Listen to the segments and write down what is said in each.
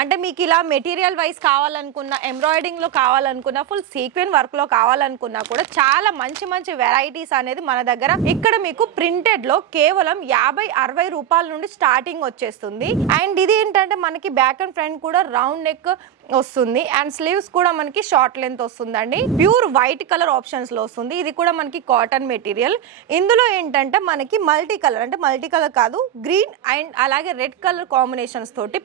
అంటే మీకు ఇలా మెటీరియల్ వైస్ కావాలనుకున్నా, ఎంబ్రాయిడింగ్లో కావాలనుకున్నా, ఫుల్ సీక్వెన్ వర్క్లో కావాలనుకున్నా కూడా చాలా మంచి మంచి వెరైటీస్ అనేది మన దగ్గర ఇక్కడ మీకు ప్రింటెడ్లో కేవలం 50-60 రూపాయల నుండి స్టార్టింగ్ వచ్చేస్తుంది. అండ్ ఇది ఏంటంటే మనకి బ్యాక్ అండ్ ఫ్రంట్ కూడా రౌండ్ నెక్ వస్తుంది అండ్ స్లీవ్స్ కూడా మనకి షార్ట్ లెంత్ వస్తుందండి. ప్యూర్ వైట్ కలర్ ఆప్షన్స్ లో వస్తుంది. ఇది కూడా మనకి కాటన్ మెటీరియల్. ఇందులో ఏంటంటే మనకి మల్టీ కలర్, అంటే మల్టీ కలర్ కాదు, గ్రీన్ అండ్ అలాగే రెడ్ కలర్ కాంబినేషన్స్ తోటి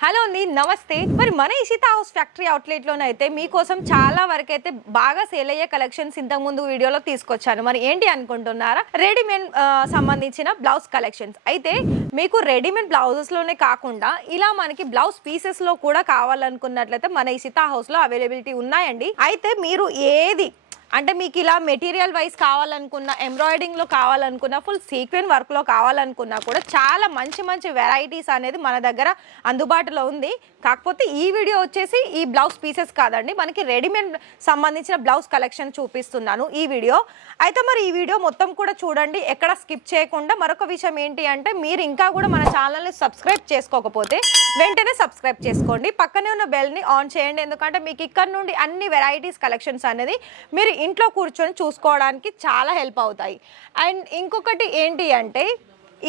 హలో అండి, నమస్తే. మరి మన ఇషితా హౌస్ ఫ్యాక్టరీ అవుట్లెట్లోనైతే మీకోసం చాలా వరకు అయితే బాగా సేల్ అయ్యే కలెక్షన్స్ ఇంతకుముందు వీడియోలో తీసుకొచ్చాను. మరి ఏంటి అనుకుంటున్నారా? రెడీమేడ్ సంబంధించిన బ్లౌజ్ కలెక్షన్స్. అయితే మీకు రెడీమేడ్ బ్లౌజెస్లోనే కాకుండా ఇలా మనకి బ్లౌజ్ పీసెస్లో కూడా కావాలనుకున్నట్లయితే మన ఇషితా హౌస్లో అవైలబిలిటీ ఉన్నాయండి. అయితే మీరు ఏది అంటే మీకు ఇలా మెటీరియల్ వైస్ కావాలనుకున్నా, ఎంబ్రాయిడింగ్లో కావాలనుకున్నా, ఫుల్ సీక్వెన్ వర్క్లో కావాలనుకున్నా కూడా చాలా మంచి మంచి వెరైటీస్ అనేది మన దగ్గర అందుబాటులో ఉంది. కాకపోతే ఈ వీడియో వచ్చేసి ఈ బ్లౌజ్ పీసెస్ కాదండి, మనకి రెడీమేడ్ సంబంధించిన బ్లౌజ్ కలెక్షన్ చూపిస్తున్నాను ఈ వీడియో. అయితే మరి ఈ వీడియో మొత్తం కూడా చూడండి, ఎక్కడ స్కిప్ చేయకుండా. మరొక విషయం ఏంటి అంటే మీరు ఇంకా కూడా మన ఛానల్ని సబ్స్క్రైబ్ చేసుకోకపోతే వెంటనే సబ్స్క్రైబ్ చేసుకోండి, పక్కనే ఉన్న బెల్ని ఆన్ చేయండి. ఎందుకంటే మీకు ఇక్కడ నుండి అన్ని వెరైటీస్ కలెక్షన్స్ అనేది మీరు ఇంట్లో కూర్చొని చూసుకోవడానికి చాలా హెల్ప్ అవుతాయి. అండ్ ఇంకొకటి ఏంటి అంటే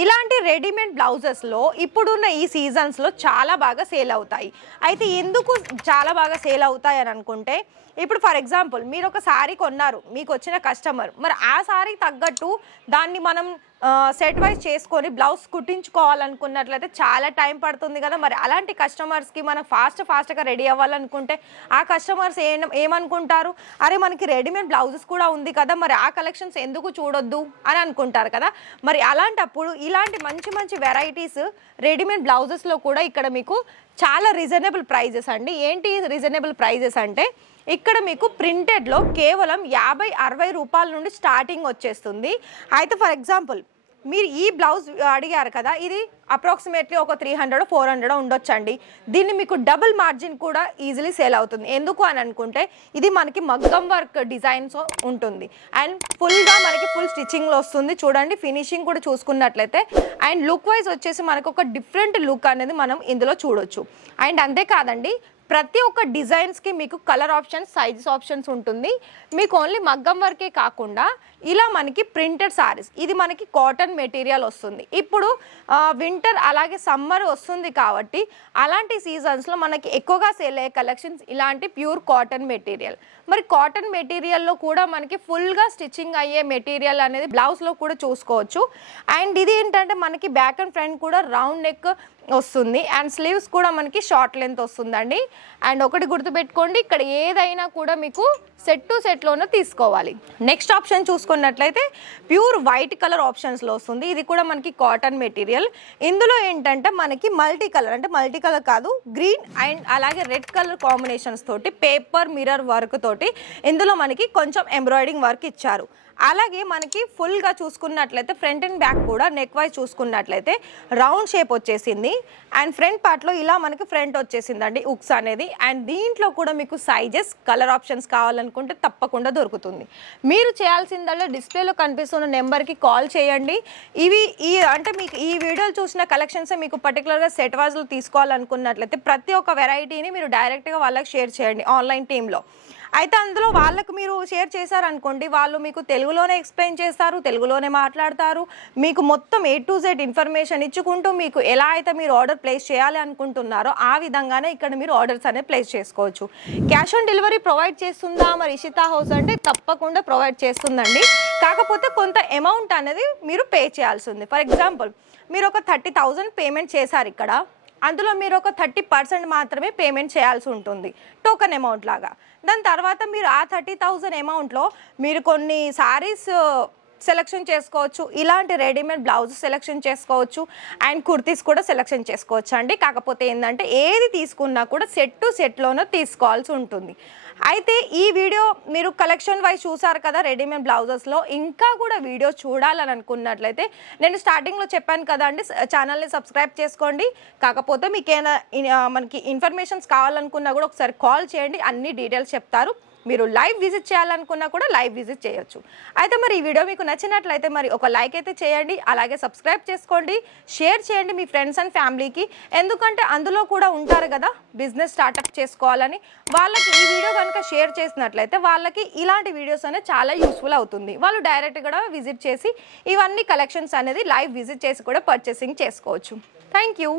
ఇలాంటి రెడీమేడ్ బ్లౌజెస్లో ఇప్పుడున్న ఈ సీజన్స్లో చాలా బాగా సేల్ అవుతాయి. అయితే ఎందుకు చాలా బాగా సేల్ అవుతాయి అని అనుకుంటే, ఇప్పుడు ఫర్ ఎగ్జాంపుల్ మీరు ఒక శారీ కొన్నారు, మీకు వచ్చిన కస్టమర్, మరి ఆ శారీ తగ్గట్టు దాన్ని మనం సెట్ వైజ్ చేసుకొని బ్లౌజ్ కుట్టించుకోవాలనుకున్నట్లయితే చాలా టైం పడుతుంది కదా. మరి అలాంటి కస్టమర్స్కి మనం ఫాస్ట్గా రెడీ అవ్వాలనుకుంటే ఆ కస్టమర్స్ ఏమనుకుంటారు, అరే మనకి రెడీమేడ్ బ్లౌజెస్ కూడా ఉంది కదా, మరి ఆ కలెక్షన్స్ ఎందుకు చూడొద్దు అని అనుకుంటారు కదా. మరి అలాంటప్పుడు ఇలాంటి మంచి మంచి వెరైటీస్ రెడీమేడ్ బ్లౌజెస్లో కూడా ఇక్కడ మీకు చాలా రీజనబుల్ ప్రైజెస్ అండి. ఏంటి రీజనబుల్ ప్రైజెస్ అంటే ఇక్కడ మీకు ప్రింటెడ్లో కేవలం 50-60 రూపాయల నుండి స్టార్టింగ్ వచ్చేస్తుంది. అయితే ఫర్ ఎగ్జాంపుల్ మీరు ఈ బ్లౌజ్ అడిగారు కదా, ఇది అప్రాక్సిమేట్లీ ఒక 300-400 ఉండొచ్చండి. దీన్ని మీకు డబుల్ మార్జిన్ కూడా ఈజీలీ సేల్ అవుతుంది. ఎందుకు అని అనుకుంటే ఇది మనకి మగ్గం వర్క్ డిజైన్స్ ఉంటుంది అండ్ ఫుల్గా మనకి ఫుల్ స్టిచ్చింగ్లో వస్తుంది. చూడండి ఫినిషింగ్ కూడా చూసుకున్నట్లయితే అండ్ లుక్ వైజ్ వచ్చేసి మనకు ఒక డిఫరెంట్ లుక్ అనేది మనం ఇందులో చూడొచ్చు. అండ్ అంతేకాదండి, ప్రతి ఒక్క డిజైన్స్కి మీకు కలర్ ఆప్షన్స్, సైజెస్ ఆప్షన్స్ ఉంటుంది. మీకు ఓన్లీ మగ్గం వర్కే కాకుండా ఇలా మనకి ప్రింటెడ్ సారీస్, ఇది మనకి కాటన్ మెటీరియల్ వస్తుంది. ఇప్పుడు వింటర్ అలాగే సమ్మర్ వస్తుంది కాబట్టి అలాంటి సీజన్స్లో మనకి ఎక్కువగా సేల్ అయ్యే కలెక్షన్స్ ఇలాంటి ప్యూర్ కాటన్ మెటీరియల్. మరి కాటన్ మెటీరియల్లో కూడా మనకి ఫుల్గా స్టిచ్చింగ్ అయ్యే మెటీరియల్ అనేది బ్లౌజ్లో కూడా చూసుకోవచ్చు. అండ్ ఇది ఏంటంటే మనకి బ్యాక్ అండ్ ఫ్రంట్ కూడా రౌండ్ నెక్ వస్తుంది అండ్ స్లీవ్స్ కూడా మనకి షార్ట్ లెంత్ వస్తుందండి. అండ్ ఒకటి గుర్తుపెట్టుకోండి, ఇక్కడ ఏదైనా కూడా మీకు సెట్ టు సెట్లోనే తీసుకోవాలి. నెక్స్ట్ ఆప్షన్ చూసుకున్నట్లయితే ప్యూర్ వైట్ కలర్ ఆప్షన్స్లో వస్తుంది. ఇది కూడా మనకి కాటన్ మెటీరియల్. ఇందులో ఏంటంటే మనకి మల్టీ కలర్, అంటే మల్టీ కలర్ కాదు, గ్రీన్ అండ్ అలాగే రెడ్ కలర్ కాంబినేషన్స్ తోటి పేపర్ మిర్రర్ వర్క్ తోటి ఇందులో మనకి కొంచెం ఎంబ్రాయిడింగ్ వర్క్ ఇచ్చారు. అలాగే మనకి ఫుల్గా చూసుకున్నట్లయితే ఫ్రంట్ అండ్ బ్యాక్ కూడా నెక్ వైజ్ చూసుకున్నట్లయితే రౌండ్ షేప్ వచ్చేసింది అండ్ ఫ్రంట్ పార్ట్లో ఇలా మనకి ఫ్రంట్ వచ్చేసిందండి ఉక్స్ అనేది. అండ్ దీంట్లో కూడా మీకు సైజెస్, కలర్ ఆప్షన్స్ కావాలనుకుంటే తప్పకుండా దొరుకుతుంది. మీరు చేయాల్సిందల్లా డిస్ప్లేలో కనిపిస్తున్న నెంబర్కి కాల్ చేయండి. అంటే మీకు ఈ వీడియోలు చూసిన కలెక్షన్స్ మీకు పర్టికులర్గా సెట్ వైజ్లో తీసుకోవాలనుకున్నట్లయితే ప్రతి ఒక్క వెరైటీని మీరు డైరెక్ట్గా వాళ్ళకి షేర్ చేయండి ఆన్లైన్ టీంలో. అయితే అందులో వాళ్ళకు మీరు షేర్ చేశారనుకోండి, వాళ్ళు మీకు తెలుగులోనే ఎక్స్ప్లెయిన్ చేస్తారు, తెలుగులోనే మాట్లాడతారు, మీకు మొత్తం A to Z ఇన్ఫర్మేషన్ ఇచ్చుకుంటూ మీకు ఎలా అయితే మీరు ఆర్డర్ ప్లేస్ చేయాలి అనుకుంటున్నారో ఆ విధంగానే ఇక్కడ మీరు ఆర్డర్స్ అనేది ప్లేస్ చేసుకోవచ్చు. క్యాష్ ఆన్ డెలివరీ ప్రొవైడ్ చేస్తుందా మరి ఇషితా హౌస్ అంటే తప్పకుండా ప్రొవైడ్ చేస్తుందండి. కాకపోతే కొంత అమౌంట్ అనేది మీరు పే చేయాల్సి ఉంది. ఫర్ ఎగ్జాంపుల్ మీరు ఒక 30,000 పేమెంట్ చేశారు, ఇక్కడ అందులో మీరు ఒక 30% మాత్రమే పేమెంట్ చేయాల్సి ఉంటుంది టోకెన్ అమౌంట్ లాగా. దాని తర్వాత మీరు ఆ 30,000 అమౌంట్లో మీరు కొన్ని సారీస్ సెలెక్షన్ చేసుకోవచ్చు, ఇలాంటి రెడీమేడ్ బ్లౌజ్ సెలెక్షన్ చేసుకోవచ్చు అండ్ కుర్తీస్ కూడా సెలెక్షన్ చేసుకోవచ్చు అండి. కాకపోతే ఏంటంటే ఏది తీసుకున్నా కూడా సెట్ టు సెట్లోనే తీసుకోవాల్సి ఉంటుంది. అయితే ఈ వీడియో మీరు కలెక్షన్ వైజ్ చూసారు కదా రెడీమేడ్ బ్లౌజెస్లో. ఇంకా కూడా వీడియో చూడాలని అనుకున్నట్లయితే నేను స్టార్టింగ్లో చెప్పాను కదా అండి, ఛానల్ని సబ్స్క్రైబ్ చేసుకోండి. కాకపోతే మీకు ఏమైనా మనకి ఇన్ఫర్మేషన్స్ కావాలనుకున్నా కూడా ఒకసారి కాల్ చేయండి, అన్ని డీటెయిల్స్ చెప్తారు. మీరు లైవ్ విజిట్ చేయాలనుకున్నా కూడా లైవ్ విజిట్ చేయొచ్చు. అయితే మరి ఈ వీడియో మీకు నచ్చినట్లయితే మరి ఒక లైక్ అయితే చేయండి, అలాగే సబ్స్క్రైబ్ చేసుకోండి, షేర్ చేయండి మీ ఫ్రెండ్స్ అండ్ ఫ్యామిలీకి. ఎందుకంటే అందులో కూడా ఉంటారు కదా బిజినెస్ స్టార్ట్అప్ చేసుకోవాలని, వాళ్ళకి ఈ వీడియో కనుక షేర్ చేసినట్లయితే వాళ్ళకి ఇలాంటి వీడియోస్ అనేది చాలా యూస్ఫుల్ అవుతుంది. వాళ్ళు డైరెక్ట్ కూడా విజిట్ చేసి ఇవన్నీ కలెక్షన్స్ అనేది లైవ్ విజిట్ చేసి కూడా పర్చేసింగ్ చేసుకోవచ్చు. Thank you.